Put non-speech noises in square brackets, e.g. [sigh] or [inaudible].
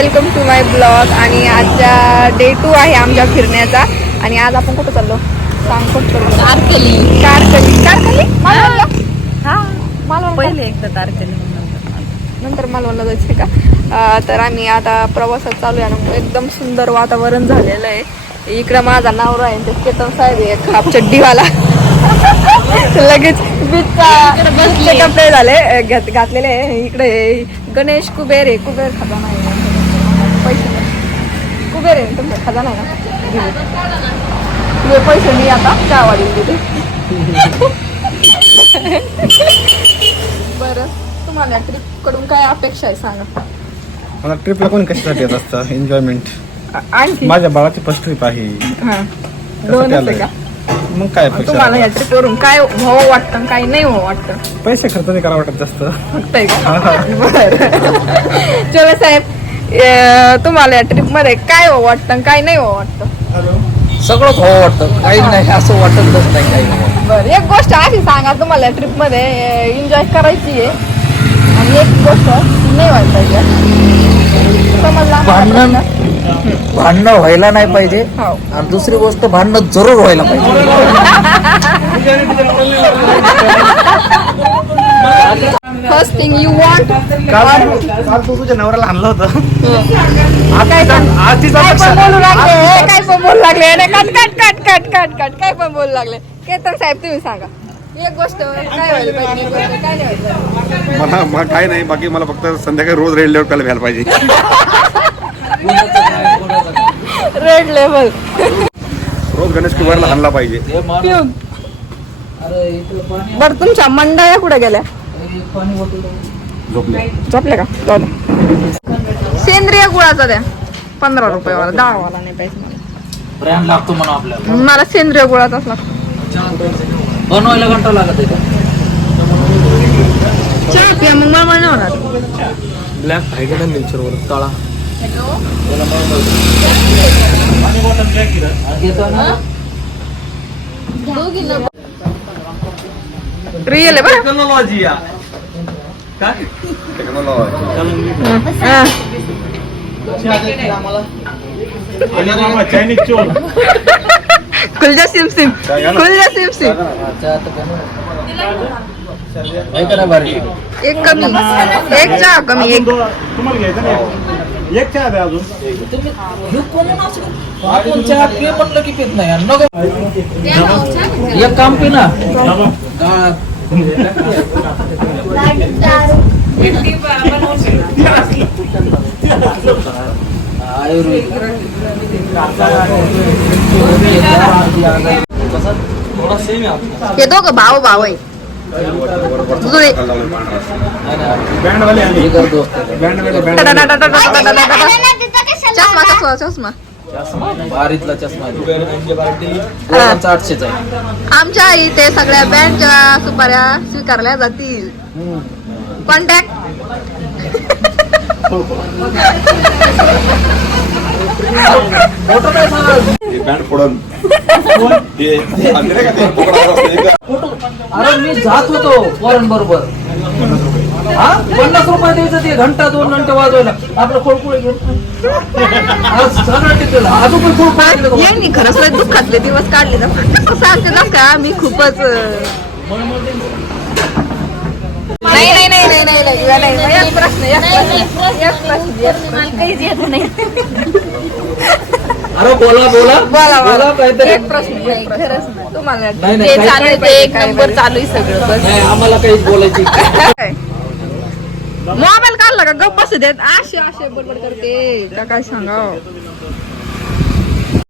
Welcome to my blog. आणि आजच्या day to आहे आमच्या फिरण्याचा. आणि आज आपण कुठं चाललो? सांग कुठं चाललो तारकली. मालवणला? हा. मालवण पहिले एकदा तारकली. नंतर मालवणला जायचं का? तर आम्ही आता प्रवासात चालू आहे आणि एकदम सुंदर वातावरण झालेलं आहे. इकडं माझा नवरा आहे ते केतन साहेब आहे हाफ चड्डीवाला लगेच बीचचा कपडे झाले घातलेले आहे. इकडे गणेश कुबेर आहे. कुबेर पैसे नाही. कुबेर आहे तुमचा खजाना आहे ना. तुझे पैसे मी आता चहा देईल तिथे बरं तुम्हाला ट्रिपकडून काय अपेक्षा आहे सांगा? मला ट्रिपला कोणी कशासाठी येत असतं? एन्जॉयमेंट माझ्या बाळाची फर्स्ट ट्रिप आहे. हा. मग काय तुम्हाला या अपेक्षा ट्रिप वरून काय व्हावं वाटतं काय नाही व्हावं वाटतं? पैसे खर्च नाही करावं वाटत जास्त. बरं. चलो साहेब तुम्हाला या ट्रिपमध्ये काय व्हावं वाटतं आणि काय नाही व्हावं वाटतं? सगळंच हो वाटतं. काही नाही असं वाटतच नाही काही बरं एक गोष्ट अशी सांगा तुम्हाला या ट्रिपमध्ये एन्जॉय करायची आहे. आणि एक गोष्ट नाही व्हायला पाहिजे समजला भांडण भांडणं व्हायला नाही पाहिजे. हो. आणि दुसरी गोष्ट भांडणं जरूर व्हायला पाहिजे. [laughs] [laughs] फर्स्ट थिंग यू वॉन्ट काल काल तू तुझ्या नवऱ्याला आणलं होतं. काय पण आज तिचा काय अपेक्षा पण बोलू लागले काय पण बोलू लागले cut cut cut cut cut cut काय पण बोलू लागले. केतन साहेब तुम्ही सांगा. एक गोष्ट काय व्हायला पाहिजे एक गोष्ट काय नाही व्हायला पाहिजे. मला मला काय नाही बाकी मला फक्त संध्याकाळी रोज रेड लेवल प्यायला घ्यायला पाहिजे. रेड लेवल रोज गणेश कुमारला आणला पाहिजे. पाणी बर तुमच्या मंडळ्या कुठे गेल्या? झोपले झोपले का? जाऊ द्या. सेंद्रिय गुळाचा द्या. पंधरा रुपये वाला दहा वाला नाही पाहिजे मला. ब्रँड लागतो म्हणा आपल्याला. मला सेंद्रिय गुळाचाच लागतो. बनवायला घंटा लागत आहे का? चहा पिया मग मला नाही होणार ब्लॅक आहे का नाही नेचरवर काळा. घेतो ना रिअल आहे बरं. टेक्नॉलॉजी हा. चायनीज चोल खुलजा सिम सिम काय घ्या ना? खुलजा सिम सिम चहा तर बनव. आहे का नाही भारी एक कमी एक चहा कमी एक तुम्हाला घ्यायचं नाही एक चहा द्या अजून तुम्ही हे कोण असं आपण चहा पे म्हणलं की पित नाही आणि नको एक काम पे ना ఏదో ఒక బావ బావయ్ చస్మా చస్మా చస్మా चष्मा आहे. पोरांचा आठशेच आहे. आमच्या इथे सगळ्या बँडच्या सुपाऱ्या स्वीकारल्या जातील. कॉन्टॅक्ट हे बँड फोडून. हे. अरे मी जात होतो पोरण बरोबर. हा? पन्नास रुपये द्यायचं ते घंटा दोन घंटे वाजवायला. आपलं खोळकुळे घेऊन. आज सगळं यांनी खरंच लय दुःखातले दिवस काढले ना. सांगते ना का मी खूपच नाही नाही नाही नाही नाही नाही प्रश्न अरे बोला बोला. बोला बोला. काहीतरी. एक प्रश्न एक प्रश्न. तुम्हाला जे चालू आहे ते एक नंबर चालू आहे सगळं बस. नाही आम्हाला काहीच बोलायची [laughs] मोबाईल काढला का? गप्प बसू देत. असे असे बडबड करते. का काय सांगा